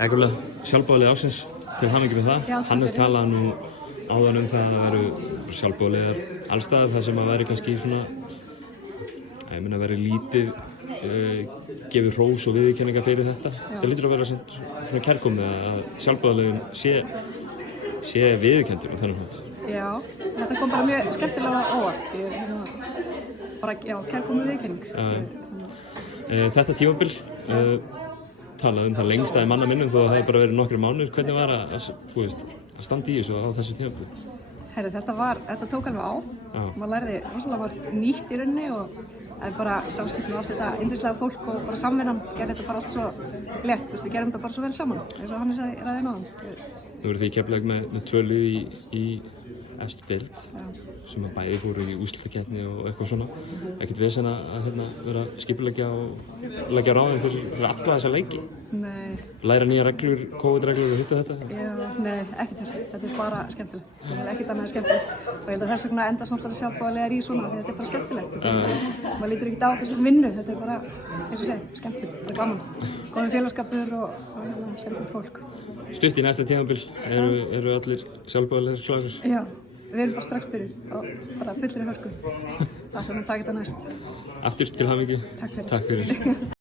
Ekkurlega, sjálfboðaliði ársins, til hamingju með það. Já, Hannes talaði nú áðan það að það eru sjálfboðaliðar allstaðar, það sem að veri kannski svona, ég meina veri lítið gefið hrós og viðurkenningar fyrir þetta. Það lítur að vera svona kærkomið að sjálfboðaliðin sé viðurkenndur á þennan hátt. Já, þetta kom bara mjög skemmtilega óvart. Bara, kærkomið viðurkenning. Þetta tímabil talaði það lengsta í manna minnum þó að það hefði bara verið nokkrir mánuðir. Hvernig var að standa í þessu á þessu tímabili? Herri, þetta tók alveg á. Maður lærði rosalega margt nýtt í rauninni og það er bara samskiptum og allt þetta yndislega fólk og bara samvinnan gerði þetta bara allt svo létt. Við gerðum þetta bara svo vel saman, eins og Hannes ræði náðan. Nú eru þið í Keflavík með 2 lið í efstu deild sem að bæði fóru í úrslitakeppni og eitthvað svona. Ekkert vesen að vera skipuleggja og leggja ráðum fyrir alla þessa leiki? Nei. Læra nýja reglur, COVID-reglur og hitta þetta? Já, nei, ekkert þessu. Þetta er bara skemmtilegt. Þetta er ekkert annað en skemmtilegt. Og ég held að þess vegna enda svolítið sjálfboðaliðar í svona því þetta er bara skemmtilegt. Maður lítur ekkert á þetta sem vinnu. Þetta er bara, eins og segi, skemmtilegt, bara gaman. Góður félagsskapur og skemmtilegt fólk. Stutt í næsta tímabil, eru allir sjálfboðaliðar klárir? Já, við erum bara strax byrjuð og bara fullir í hörku. Það sem við taka þetta næst. Aftur til hamingju. Takk fyrir. Takk fyrir.